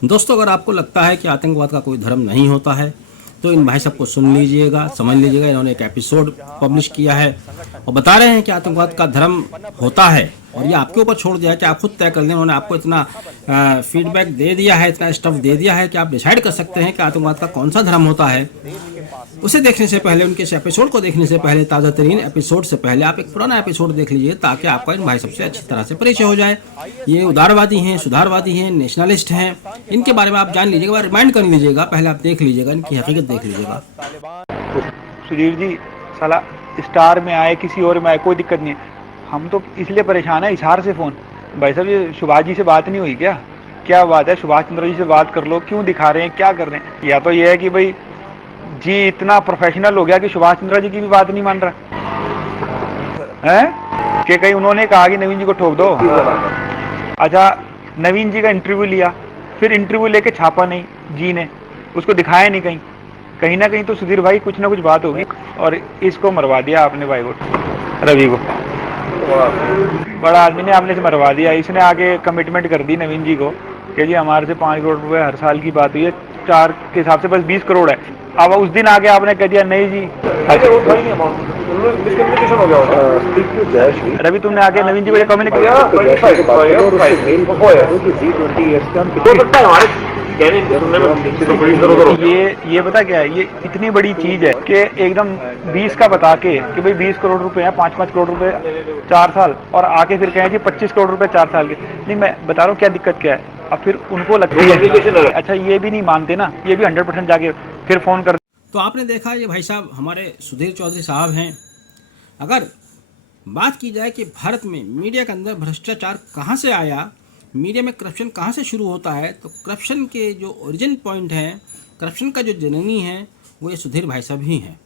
दोस्तों, अगर आपको लगता है कि आतंकवाद का कोई धर्म नहीं होता है तो इन भाई सबको सुन लीजिएगा, समझ लीजिएगा। इन्होंने एक एपिसोड पब्लिश किया है और बता रहे हैं कि आतंकवाद का धर्म होता है और ये आपके ऊपर छोड़ दिया है कि आप खुद तय कर लें। उन्होंने आपको इतना फीडबैक दे दिया है, इतना स्टफ दे दिया है कि आप डिसाइड कर सकते हैं कि आतंकवाद का कौन सा धर्म होता है। उसे देखने से पहले, उनके इस एपिसोड को देखने से पहले, ताज़ा तरीन एपिसोड से पहले आप एक पुराना एपिसोड देख लीजिए ताकि आपका इन भाई सबसे अच्छी तरह से परिचय हो जाए। ये उदारवादी हैं, सुधारवादी हैं, नेशनलिस्ट हैं, इनके बारे में आप जान लीजिएगा, रिमाइंड कर लीजिएगा, पहले आप देख लीजिएगा, इनकी हकीकत देख लीजिएगा। सुधीर जी साला स्टार में आए, किसी और में आए, कोई दिक्कत नहीं है। हम तो इसलिए परेशान है, इशार से फ़ोन। भाई साहब, ये सुभाष जी से बात नहीं हुई क्या बात है? सुभाष चंद्र जी से बात कर लो, क्यों दिखा रहे हैं, क्या कर रहे हैं? या तो ये है कि भाई जी इतना प्रोफेशनल हो गया कि सुभाष चंद्र जी की भी बात नहीं मान रहा है कि कहीं उन्होंने कहा कि नवीन जी को ठोक दो। अच्छा, नवीन जी का इंटरव्यू लिया, फिर इंटरव्यू लेके छापा नहीं जी ने, उसको दिखाया नहीं कहीं ना कहीं तो सुधीर भाई कुछ ना कुछ बात होगी। और इसको मरवा दिया आपने भाई को, रवि को, बड़ा आदमी ने आपने से मरवा दिया। इसने आगे कमिटमेंट कर दी नवीन जी को कि जी हमारे से 5 करोड़ रुपए हर साल की बात हुई है, 4 के हिसाब से बस 20 करोड़ है। अब उस दिन आगे आपने कह दिया नहीं जी, रवि तुमने आगे नवीन जी को कम्युनिकेट किया। ये पता क्या है, ये इतनी बड़ी चीज है कि एकदम 20 का बता के कि भाई 20 करोड़ रुपए है, 5-5 करोड़ रुपए 4 साल, और आके फिर कहें जी 25 करोड़ रुपए 4 साल के। नहीं, मैं बता रहा हूँ क्या दिक्कत क्या है। अब फिर उनको लगती है, अच्छा ये भी नहीं मानते ना, ये भी 100% जाके फिर फोन कर। तो आपने देखा, ये भाई साहब हमारे सुधीर चौधरी साहब हैं। अगर बात की जाए कि भारत में मीडिया के अंदर भ्रष्टाचार कहाँ से आया, मीडिया में करप्शन कहाँ से शुरू होता है, तो करप्शन के जो ओरिजिन पॉइंट हैं, करप्शन का जो जननी है, वो ये सुधीर भाई साहब ही हैं।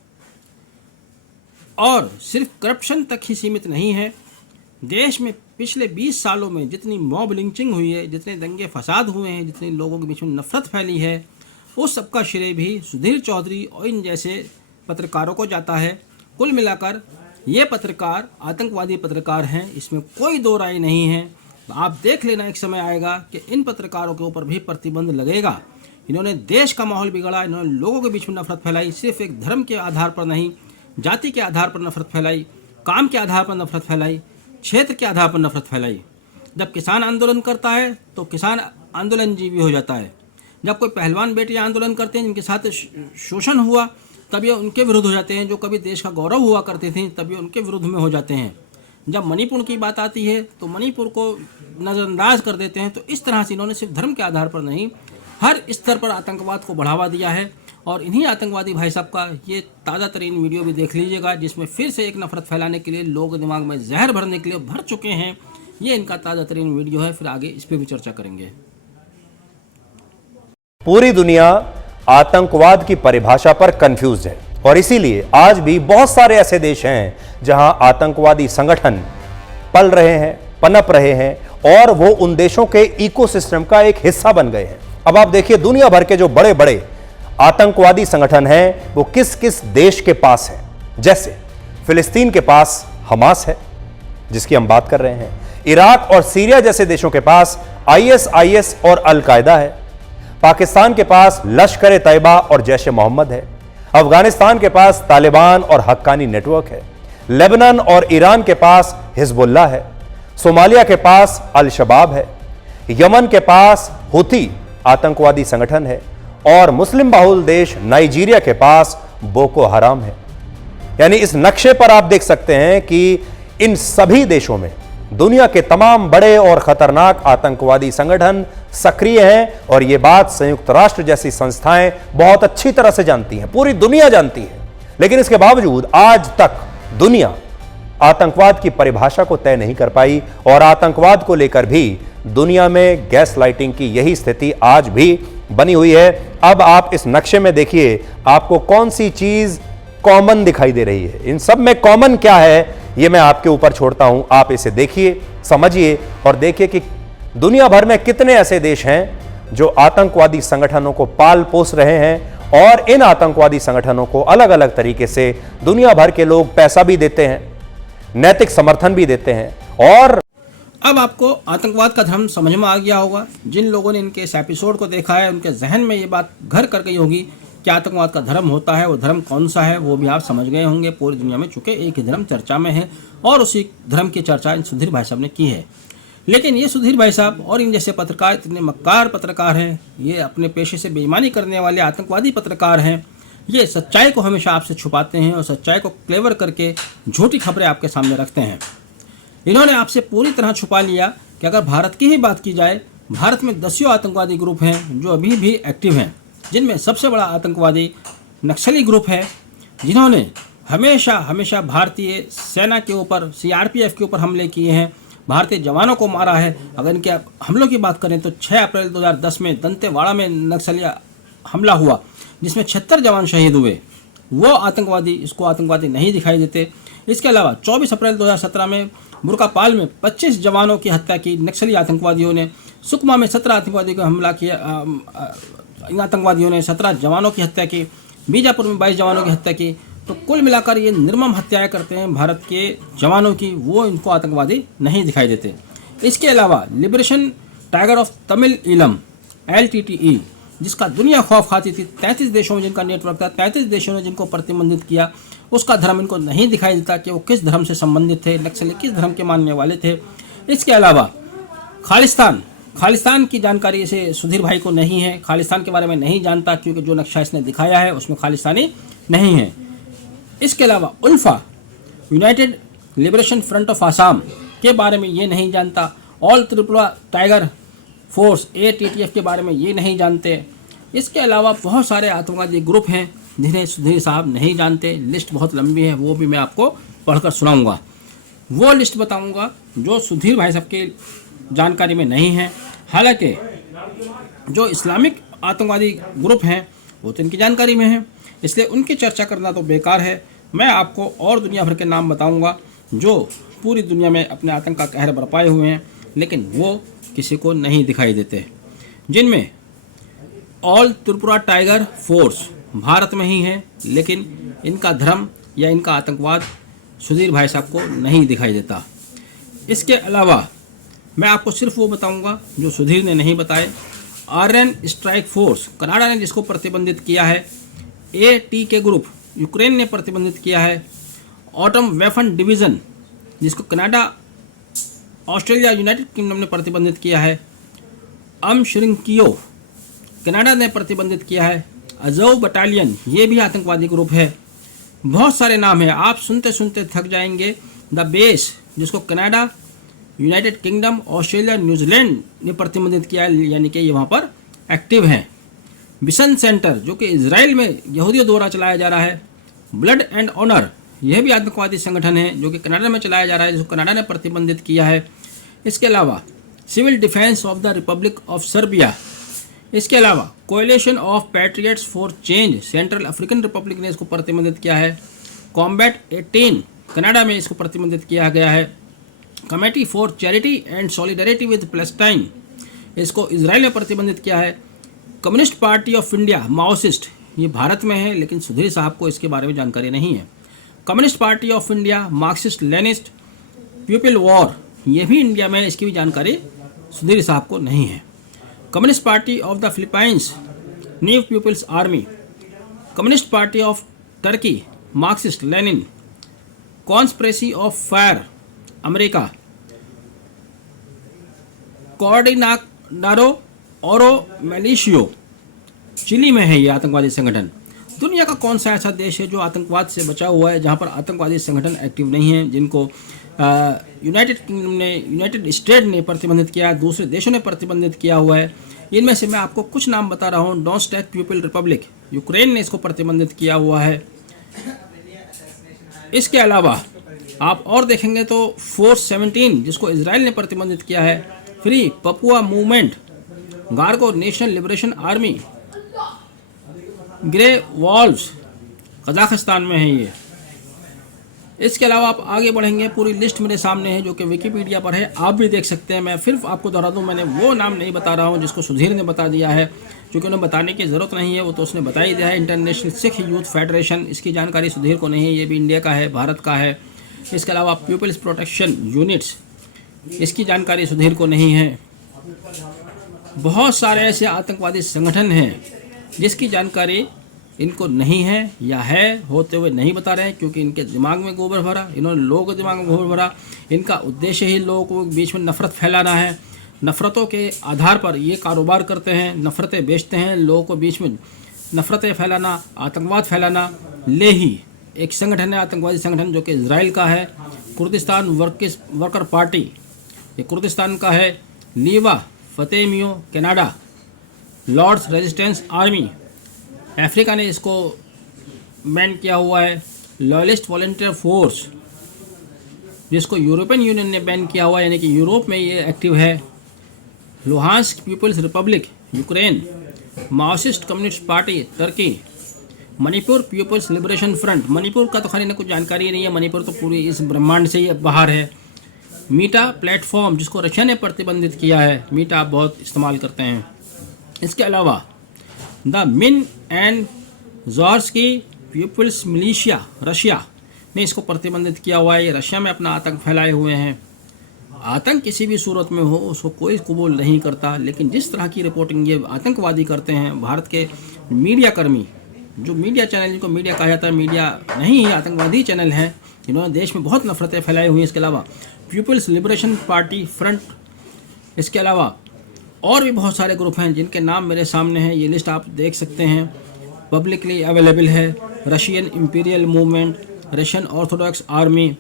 और सिर्फ करप्शन तक ही सीमित नहीं है। देश में पिछले 20 सालों में जितनी मॉब लिंचिंग हुई है, जितने दंगे फसाद हुए हैं, जितने लोगों के बीच में नफरत फैली है, उस सबका श्रेय भी सुधीर चौधरी और इन जैसे पत्रकारों को जाता है। कुल मिलाकर ये पत्रकार आतंकवादी पत्रकार हैं, इसमें कोई दो राय नहीं है। तो आप देख लेना, एक समय आएगा कि इन पत्रकारों के ऊपर भी प्रतिबंध लगेगा। इन्होंने देश का माहौल बिगाड़ा, इन्होंने लोगों के बीच में नफरत फैलाई, सिर्फ एक धर्म के आधार पर नहीं, जाति के आधार पर नफरत फैलाई, काम के आधार पर नफरत फैलाई, क्षेत्र के आधार पर नफरत फैलाई। जब किसान आंदोलन करता है तो किसान आंदोलनजीवी हो जाता है। जब कोई पहलवान बेटियां आंदोलन करते हैं जिनके साथ शोषण हुआ, तब ये उनके विरुद्ध हो जाते हैं। जो कभी देश का गौरव हुआ करते थे, तब ये उनके विरुद्ध में हो जाते हैं। जब मणिपुर की बात आती है तो मणिपुर को नज़रअंदाज कर देते हैं। तो इस तरह से इन्होंने सिर्फ धर्म के आधार पर नहीं, हर स्तर पर आतंकवाद को बढ़ावा दिया है। और इन्हीं आतंकवादी भाई साहब का ये ताज़ा तरीन वीडियो भी देख लीजिएगा, जिसमें फिर से एक नफरत फैलाने के लिए, लोगों के दिमाग में जहर भरने के लिए भर चुके हैं। ये इनका ताज़ा तरीन वीडियो है, फिर आगे इस पर भी चर्चा करेंगे। पूरी दुनिया आतंकवाद की परिभाषा पर कंफ्यूज है और इसीलिए आज भी बहुत सारे ऐसे देश हैं जहां आतंकवादी संगठन पल रहे हैं, पनप रहे हैं और वो उन देशों के इकोसिस्टम का एक हिस्सा बन गए हैं। अब आप देखिए, दुनिया भर के जो बड़े बड़े आतंकवादी संगठन हैं वो किस किस देश के पास है। जैसे फिलिस्तीन के पास हमास है, जिसकी हम बात कर रहे हैं। इराक और सीरिया जैसे देशों के पास ISIS और अल-कायदा है। पाकिस्तान के पास लश्कर तैयबा और जैश मोहम्मद है। अफगानिस्तान के पास तालिबान और हक्कानी नेटवर्क है। लेबनान और ईरान के पास हिजबुल्लाह है। सोमालिया के पास अल-शबाब है। यमन के पास हुती आतंकवादी संगठन है और मुस्लिम बहुल देश नाइजीरिया के पास बोको हराम है। यानी इस नक्शे पर आप देख सकते हैं कि इन सभी देशों में दुनिया के तमाम बड़े और खतरनाक आतंकवादी संगठन सक्रिय हैं और यह बात संयुक्त राष्ट्र जैसी संस्थाएं बहुत अच्छी तरह से जानती हैं, पूरी दुनिया जानती है। लेकिन इसके बावजूद आज तक दुनिया आतंकवाद की परिभाषा को तय नहीं कर पाई और आतंकवाद को लेकर भी दुनिया में गैस लाइटिंग की यही स्थिति आज भी बनी हुई है। अब आप इस नक्शे में देखिए, आपको कौन सी चीज कॉमन दिखाई दे रही है। इन सब में कॉमन क्या है, ये मैं आपके ऊपर छोड़ता हूं। आप इसे देखिए, समझिए और देखिए कि दुनिया भर में कितने ऐसे देश हैं जो आतंकवादी संगठनों को पाल पोस रहे हैं और इन आतंकवादी संगठनों को अलग अलग तरीके से दुनिया भर के लोग पैसा भी देते हैं, नैतिक समर्थन भी देते हैं। और अब आपको आतंकवाद का धर्म समझ में आ गया होगा। जिन लोगों ने इनके इस एपिसोड को देखा है उनके जहन में ये बात घर कर गई होगी कि आतंकवाद का धर्म होता है, वो धर्म कौन सा है वो भी आप समझ गए होंगे। पूरी दुनिया में चूंकि एक ही धर्म चर्चा में है और उसी धर्म की चर्चा इन सुधीर भाई साहब ने की है। लेकिन ये सुधीर भाई साहब और इन जैसे पत्रकार इतने मक्कार पत्रकार हैं, ये अपने पेशे से बेईमानी करने वाले आतंकवादी पत्रकार हैं। ये सच्चाई को हमेशा आपसे छुपाते हैं और सच्चाई को क्लेवर करके झूठी खबरें आपके सामने रखते हैं। इन्होंने आपसे पूरी तरह छुपा लिया कि अगर भारत की ही बात की जाए, भारत में 10 आतंकवादी ग्रुप हैं जो अभी भी एक्टिव हैं, जिनमें सबसे बड़ा आतंकवादी नक्सली ग्रुप है, जिन्होंने हमेशा भारतीय सेना के ऊपर, CRPF के ऊपर हमले किए हैं, भारतीय जवानों को मारा है। अगर इनके हमलों की बात करें तो 6 अप्रैल 2010 में दंतेवाड़ा में नक्सली हमला हुआ जिसमें 76 जवान शहीद हुए। वो आतंकवादी इसको आतंकवादी नहीं दिखाई देते। इसके अलावा 24 अप्रैल 2017 में बुरकापाल में 25 जवानों की हत्या की नक्सली आतंकवादियों ने। सुकमा में 17 आतंकवादियों का हमला किया, इन आतंकवादियों ने 17 जवानों की हत्या की। बीजापुर में 22 जवानों की हत्या की। तो कुल मिलाकर ये निर्मम हत्याएं करते हैं भारत के जवानों की, वो इनको आतंकवादी नहीं दिखाई देते। इसके अलावा liberation tiger of Tamil Eelam LTTE, जिसका दुनिया खौफ खाती थी, 33 देशों में जिनका नेटवर्क था, 33 देशों ने जिनको प्रतिबंधित किया, उसका धर्म इनको नहीं दिखाई देता कि वो किस धर्म से संबंधित थे, नक्सली किस धर्म के मानने वाले थे। इसके अलावा खालिस्तान की जानकारी इसे सुधीर भाई को नहीं है, खालिस्तान के बारे में नहीं जानता क्योंकि जो नक्शा इसने दिखाया है उसमें खालिस्तानी नहीं है। इसके अलावा ULFA, united liberation front of Assam के बारे में ये नहीं जानता। All Tripura tiger force ATTF के बारे में ये नहीं जानते। इसके अलावा बहुत सारे आतंकवादी ग्रुप हैं जिन्हें सुधीर साहब नहीं जानते। लिस्ट बहुत लंबी है, वो भी मैं आपको पढ़कर सुनाऊंगा। वो लिस्ट बताऊंगा जो सुधीर भाई साहब की जानकारी में नहीं है। हालांकि जो इस्लामिक आतंकवादी ग्रुप हैं वो तो इनकी जानकारी में है, इसलिए उनकी चर्चा करना तो बेकार है। मैं आपको और दुनिया भर के नाम बताऊंगा जो पूरी दुनिया में अपने आतंक का कहर बरपाए हुए हैं, लेकिन वो किसी को नहीं दिखाई देते। जिनमें all Tripura tiger force Bharat में ही है, लेकिन इनका धर्म या इनका आतंकवाद सुधीर भाई साहब को नहीं दिखाई देता। इसके अलावा मैं आपको सिर्फ वो बताऊंगा जो सुधीर ने नहीं बताए। आर्यन स्ट्राइक फोर्स कनाडा ने जिसको प्रतिबंधित किया है, ATK ग्रुप यूक्रेन ने प्रतिबंधित किया है, ऑटम वेफन डिवीज़न जिसको कनाडा, ऑस्ट्रेलिया, यूनाइटेड किंगडम ने प्रतिबंधित किया है, श्रिंकियो कनाडा ने प्रतिबंधित किया है, अजोव बटालियन ये भी आतंकवादी ग्रुप है। बहुत सारे नाम हैं, आप सुनते सुनते थक जाएंगे। द बेस जिसको Canada, United kingdom, Australia, New Zealand ने प्रतिबंधित किया है, यानी कि ये वहाँ पर एक्टिव हैं। विसन सेंटर जो कि इजराइल में यहूदियों द्वारा चलाया जा रहा है। ब्लड एंड ऑनर यह भी आतंकवादी संगठन है जो कि कनाडा में चलाया जा रहा है, जिसको कनाडा ने प्रतिबंधित किया है। इसके अलावा civil defence of the republic of Serbia, इसके अलावा coalition of patriots for change central African republic ने इसको प्रतिबंधित किया है। कॉम्बैट 18 कनाडा में इसको प्रतिबंधित किया गया है। Committee for charity and solidarity with Palestine इसको इजराइल में प्रतिबंधित किया है। कम्युनिस्ट पार्टी ऑफ इंडिया माओसिस्ट ये भारत में है, लेकिन सुधीर साहब को इसके बारे में जानकारी नहीं है। Communist party of India, Marxist Leninist, people war ये भी इंडिया में, इसकी भी जानकारी सुधीर साहब को नहीं है। Communist party of the Philippines, new people's army, communist party of Turkey, Marxist Lenin, conspiracy of fire America, कोऑर्डिनाडो औरो मिलिशियो चिली में है ये आतंकवादी संगठन। दुनिया का कौन सा ऐसा देश है जो आतंकवाद से बचा हुआ है, जहां पर आतंकवादी संगठन एक्टिव नहीं है, जिनको यूनाइटेड किंगडम ने, यूनाइटेड स्टेट ने प्रतिबंधित किया, दूसरे देशों ने प्रतिबंधित किया हुआ है। इनमें से मैं आपको कुछ नाम बता रहा हूँ। डोनेट्स्क पीपल रिपब्लिक यूक्रेन ने इसको प्रतिबंधित किया हुआ है। इसके अलावा आप और देखेंगे तो फोर्स 17 जिसको इजराइल ने प्रतिबंधित किया है। फ्री पपुआ मूवमेंट, गार्गो national liberation army, grey wolves Kazakhstan में है ये। इसके अलावा आप आगे बढ़ेंगे, पूरी लिस्ट मेरे सामने है जो कि विकिपीडिया पर है, आप भी देख सकते हैं। मैं फिर आपको दोहरा दूं, मैंने वो नाम नहीं बता रहा हूँ जिसको सुधीर ने बता दिया है, क्योंकि उन्हें बताने की ज़रूरत नहीं है, वो तो उसने बता ही दिया है। इंटरनेशनल सिख यूथ फेडरेशन, इसकी जानकारी सुधीर को नहीं है, ये भी इंडिया का है, भारत का है। इसके अलावा पीपल्स प्रोटेक्शन यूनिट्स, इसकी जानकारी सुधीर को नहीं है। बहुत सारे ऐसे आतंकवादी संगठन हैं जिसकी जानकारी इनको नहीं है या है होते हुए नहीं बता रहे हैं, क्योंकि इनके दिमाग में गोबर भरा, इन्होंने लोगों के दिमाग में गोबर भरा। इनका उद्देश्य ही लोगों को बीच में नफरत फैलाना है। नफरतों के आधार पर ये कारोबार करते हैं, नफरतें बेचते हैं, लोगों को बीच में नफरतें फैलाना, आतंकवाद फैलाना। लेही एक संगठन है, आतंकवादी संगठन, जो कि इजराइल का है। कुर्दिस्तान वर्कर पार्टी, ये कुर्दिस्तान का है। लीवा फतेमियो Canada, lord's resistance army, Africa ने इसको बैन किया हुआ है। लॉयलिस्ट वॉलंटियर फोर्स, जिसको यूरोपियन यूनियन ने बैन किया हुआ है, यानी कि यूरोप में ये एक्टिव है। Luhansk people's republic Ukraine, Maoist communist party Turkey, Manipur people's liberation front, Manipur का तो खाली ना कुछ जानकारी नहीं है, मणिपुर तो पूरी इस ब्रह्मांड से ही बाहर है। मीटा प्लेटफॉर्म, जिसको रशिया ने प्रतिबंधित किया है, मीटा आप बहुत इस्तेमाल करते हैं। इसके अलावा द मिन एंड जॉर्स्की पीपल्स मिलिशिया, रशिया ने इसको प्रतिबंधित किया हुआ है। ये रशिया में अपना आतंक फैलाए हुए हैं। आतंक किसी भी सूरत में हो उसको कोई कबूल नहीं करता, लेकिन जिस तरह की रिपोर्टिंग ये आतंकवादी करते हैं, भारत के मीडिया कर्मी, जो मीडिया चैनल, जिनको मीडिया कहा जाता है, मीडिया नहीं है, आतंकवादी चैनल हैं, जिन्होंने देश में बहुत नफरतें फैलाई हुई हैं। इसके अलावा पीपल्स लिबरेशन पार्टी फ्रंट, इसके अलावा और भी बहुत सारे ग्रुप हैं जिनके नाम मेरे सामने हैं। ये लिस्ट आप देख सकते हैं, पब्लिकली अवेलेबल है। Russian imperial movement, Russian Orthodox army,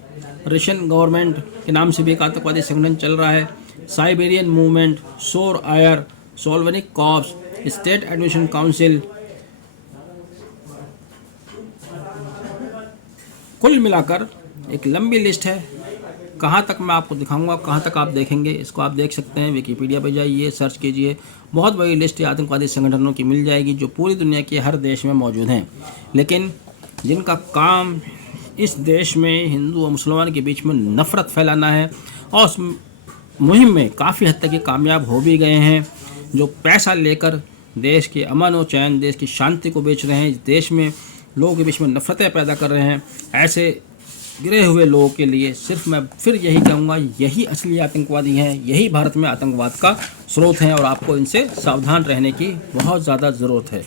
Russian government के नाम से भी एक आतंकवादी संगठन चल रहा है। साइबेरियन मूवमेंट, सोर आयर, सोल्वेनिक कॉर्प्स, स्टेट एडमिशन काउंसिल। कुल मिलाकर एक लंबी लिस्ट है। कहाँ तक मैं आपको दिखाऊंगा, कहाँ तक आप देखेंगे, इसको आप देख सकते हैं। विकिपीडिया पे जाइए, सर्च कीजिए, बहुत बड़ी लिस्ट आतंकवादी संगठनों की मिल जाएगी जो पूरी दुनिया के हर देश में मौजूद हैं, लेकिन जिनका काम इस देश में हिंदू और मुसलमान के बीच में नफरत फैलाना है। और उस मुहिम में काफ़ी हद तक ये कामयाब हो भी गए हैं। जो पैसा लेकर देश के अमन और चैन, देश की शांति को बेच रहे हैं, इस देश में लोगों के बीच में नफरतें पैदा कर रहे हैं, ऐसे गिरे हुए लोगों के लिए सिर्फ मैं फिर यही कहूँगा, यही असली आतंकवादी हैं, यही भारत में आतंकवाद का स्रोत हैं और आपको इनसे सावधान रहने की बहुत ज़्यादा ज़रूरत है।